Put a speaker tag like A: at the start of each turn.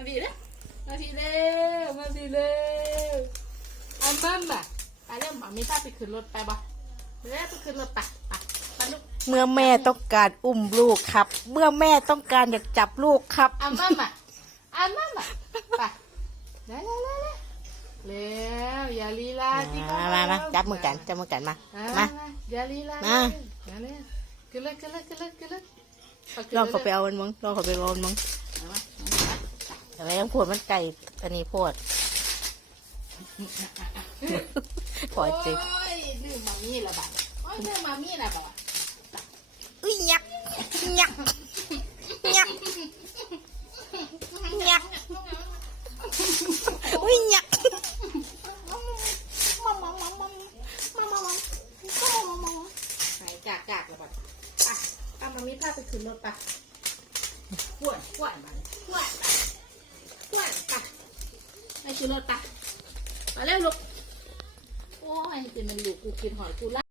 A: ดีเลยมาทีเร็วมาทีเร็วอันมั่มอ่ะไปเร็วหมามีป้าไปขึ้นรถไปบ่เร็วไปขึ้นรถไปลูก
B: เมื่อแม่ต้องการอุ้มลูกครับ เมื่อแม่ต้องการอยากจับลูกครับ
A: อันมั่มอ่ะไปเร็วอย่าลีลาที่เขา
B: มาจับมือกันมา
A: อย่าลีลาอย่าเลยขึ้นเลย
B: ลองเขาไปเอามันมั้งแต่ไม่ต้องพูดมันไก่อันนี้พูดพอจริง
A: ดื้อมามีละบ้าดื้อมามีละบ้า
B: อุ้ยยักอุ้ยยัก
A: ไหนกากละบ้าป้ามามีพาไปขึ้นรถไปขวดไปขึ้นรถไปเร็วลูกโอ้ยเป็นมันลูกกูกินหอยกูละ